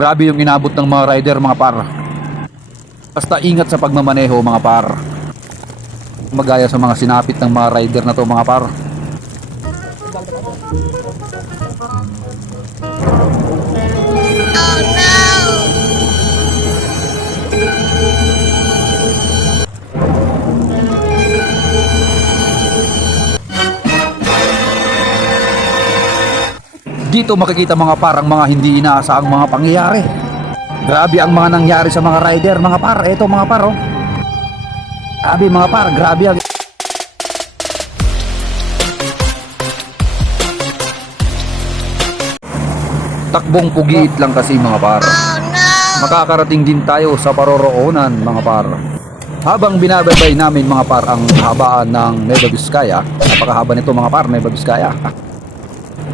Grabe yung inabot ng mga rider mga par. Basta ingat sa pagmamaneho mga par. Magaya sa mga sinapit ng mga rider na to mga par. Dito makikita mga par ang mga hindi inaasahang mga pangyayari. Grabe ang mga nangyari sa mga rider mga par. Eto mga par oh. Grabe mga par, grabe ang takbong pugiit lang kasi mga par. Makakarating din tayo sa paroroonan mga par. Habang binabaybay namin mga par ang habaan ng Nueva Vizcaya, napakahaba nito mga par, Nueva Vizcaya.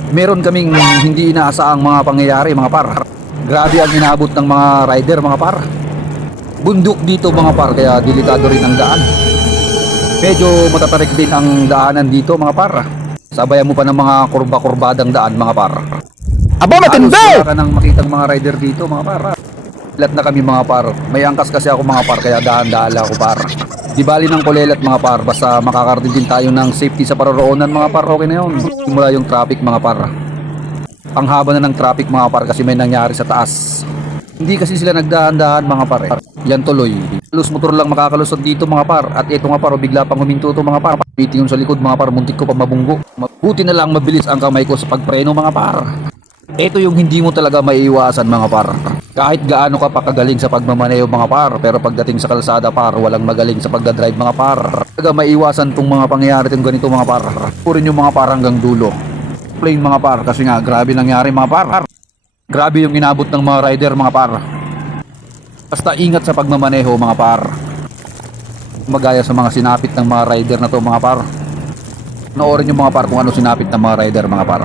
Meron kaming hindi inaasahang mga pangyayari mga par. Grabe ang inabot ng mga rider mga par. Bundok dito mga par, kaya delikado rin ang daan. Medyo matatarik din ang daanan dito mga par. Sabayan mo pa ng mga kurba-kurbadang daan mga par. Aba, matindi! Halos wala ka nang makitang mga rider dito mga par. Lat na kami mga par. May angkas kasi ako mga par, kaya dahan-dahan ako par. Di bali ng kulelat mga par, basta makakarating din tayo ng safety sa paroroonan mga par, okay na yun. Simula yung traffic mga par. Ang haba na ng traffic mga par kasi may nangyari sa taas. Hindi kasi sila nagdahan-dahan mga par. Yan tuloy. Halos motor lang makakalusot dito mga par. At ito nga par, bigla pang huminto to mga par. Meeting yung sa likod mga par, muntik ko pa mabunggo. Mabuti na lang mabilis ang kamay ko sa pagpreno mga par. Ito yung hindi mo talaga maiiwasan mga par. Kahit gaano ka pa kagaling sa pagmamaneho mga par, pero pagdating sa kalsada par, walang magaling sa pagdadrive mga par. Talaga maiiwasan tong mga pangyayari tong ganito mga par. Purin yung mga par hanggang dulo. Plain mga par, kasi nga grabe nangyari mga par. Grabe yung inabot ng mga rider mga par. Basta ingat sa pagmamaneho mga par. Magaya sa mga sinapit ng mga rider na to mga par. Noorin yung mga par kung ano sinapit ng mga rider mga par.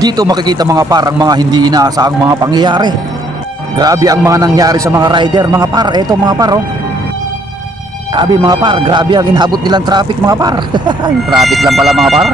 Dito makikita mga par ang mga hindi inaasahang mga pangyayari. Grabe ang mga nangyari sa mga rider mga par. Eto mga par oh. Grabe mga par, grabe ang inabot nilang traffic mga par. Traffic lang pala mga par.